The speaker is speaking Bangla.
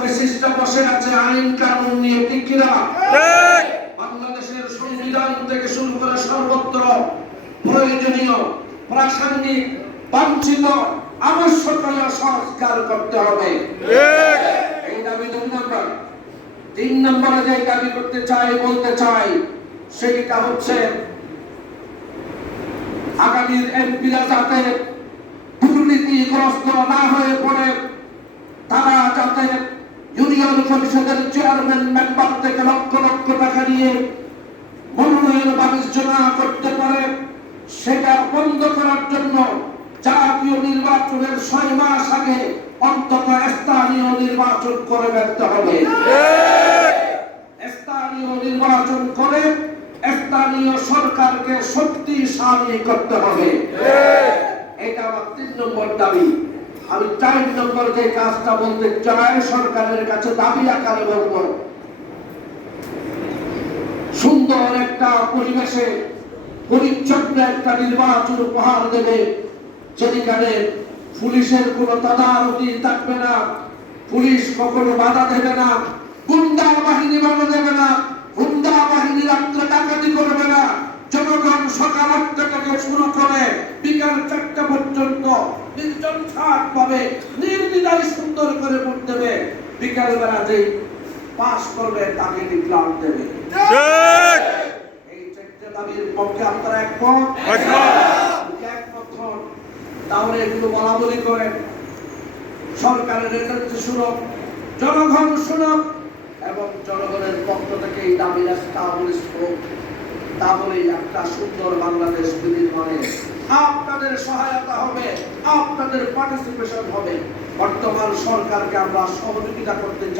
ফ্যাসিস্টরা বসে আছে আইন কানুন নিয়ে, ঠিক কিনা? বাংলাদেশের সংবিধান থেকে শুরু করে সর্বত্র প্রয়োজনীয় প্রাসঙ্গিক বাঞ্ছিত আবশ্যকীয় সংস্কার করতে হবে। এই দাবি 2 নম্বর। 3 নম্বরে যে দাবি করতে চাই, বলতে চাই, সেটা হচ্ছে আগামীর এমপিরা যাতে দুর্নীতিগ্রস্ত না হয়ে পড়ে, তারা যাতে ইউনিয়ন পরিষদের চেয়ারম্যান মেম্বার থেকে লক্ষ লক্ষ টাকা নিয়ে মনোনয়ন বাণিজ্য না করতে পারে, সেটা বন্ধ করার জন্য জাতীয় নির্বাচনের 6 মাস আগে অন্তত স্থানীয় নির্বাচন করে ফেলতে হবে। স্থানীয় নির্বাচন করে স্থানীয় সরকারকে শক্তিশালী করতে হবে। এটা আমার 3 নম্বর দাবি। আমি 4 নম্বর যে কাজটা বলতে চাই, সরকারের কাছে দাবি আকারে বলব, সুন্দর একটা পরিবেশে পরিচ্ছন্ন একটা নির্বাচন উপহার দেবে, যেখানে পুলিশের কোনো তদারকি থাকবে না, পুলিশ কখনো বাধা দেবে না, গুন্ডা বাহিনী বাধা দেবে না, গুন্ডা বাহিনী রাত্রে ডাকাতি করবে না, জনগণ সকাল 8টা থেকে শুরু করে বিকাল 4টা পর্যন্ত নির্জন ছাড় পাবে, নির্দ্বিধায় সুন্দর করে ভোট দেবে, বিকাল বেলা যে পাস করবে তাকে ডিক্লার দেবে। এই 4টে দাবির পক্ষে আপনারা একমত? তাহলে এগুলো বলা বলি করেন, সরকারের নেতৃত্ব শুনুক, জনগণ শুনুক, এবং জনগণের পক্ষ থেকে এই দাবি এস্টাবলিশ হোক। তাহলেই একটা সুন্দর বাংলাদেশ বিনির্মাণে আপনাদের সহায়তা হবে, আপনাদের পার্টিসিপেশন হবে। বর্তমান সরকারকে আমরা সহযোগিতা করতে চাই।